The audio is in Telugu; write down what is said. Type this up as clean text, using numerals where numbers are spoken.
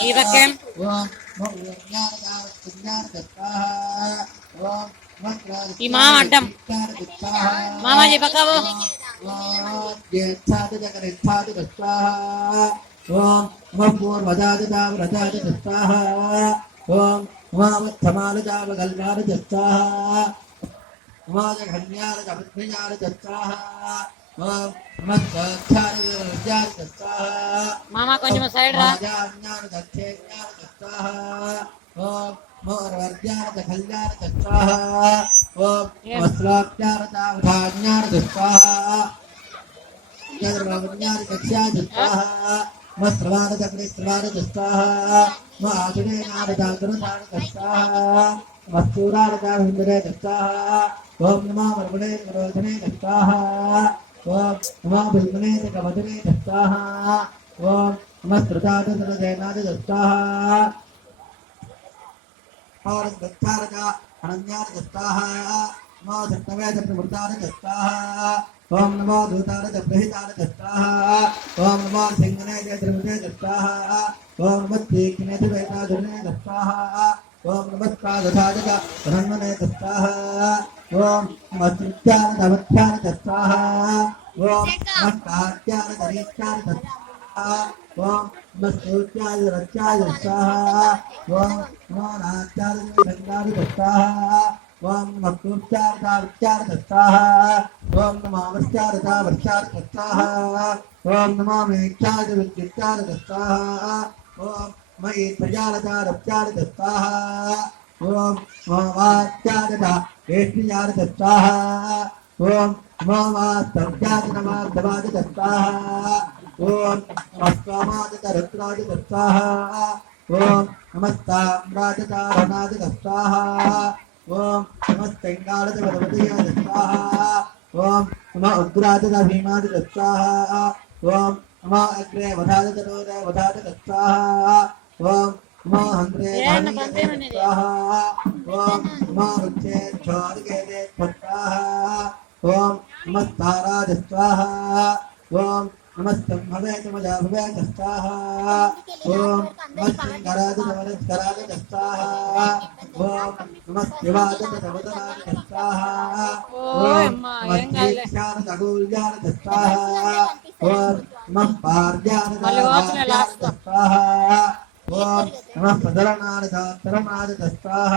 Ibakem. Imam Adam. Mama je pakavo. Mama కొంచెం సైడ్ రా ఓం నమో వరవడే వరోధనే దత్తాః ఓం నమో బిల్మనే కమదనే దత్తాః ఓం నమస్కృతాద సరదేనాద దత్తాః ఓం దత్తారక అనన్యాద దత్తాః నమో సత్తవేద ప్రవృతాద దత్తాః ఓం నమో దూతాద ప్రహితాద దత్తాః ఓం నమో సింగనే ద్రవితే దత్తాః ఓం నమో తీక్ష్ణే వేదాదునే దత్తాః ఓం నమస్కారధాజక బ్రహ్మనే దత్తాః ఓం నమస్కృత్యాన నమస్కార దత్తాః ఓం నమస్కార్యాన దరీత్యాన దత్తాః ఓం నమస్కృత్యాయ రత్యాయ దత్తాః ఓం నమో నాత్యాయ సంగార దత్తాః ఓం నమస్కృత్యార దత్తాః ఓం నమో అవస్యార వర్షార దత్తాః ఓం నమో మేక్షాయ విద్యుత్యార దత్తాః ఓం మయి ప్రజాలతారప్యార దత్తాః ఓం వాచ్యారత వేష్ణ్యార దత్తాః ఓం నమోవాస్తవ్యాద నమార్ధవాద దత్తాః ఓం నమస్కామాద రుద్రాద దత్తాః ఓం నమస్తామ్రాజతారణాద దత్తాః ఓం నమస్తంగాళద వరవదయ దత్తాః ఓం నమ ఉగ్రాద భీమాద దత్తాః ఓం నమో అగ్రే వధాద తనోద వధాద దత్తాః ఓం నమో హంగ్రే దత్తాః ఓం నమో వృక్షే ఛోదగేదే దత్తాః ఓం నమస్తారా దత్తాః ఓం నమస్తంభవే తమజా భవే దత్తాః ఓం నమస్తంగరాద నమస్కరాద దత్తాః ఓం నమస్తివాద తవదనాద దత్తాః ఓం నమస్తిక్షార తగూల్యార దత్తాః ఓం నమః పార్యార దత్తాః ఓం నమః పదరనాద దత్తరనాద దత్తాః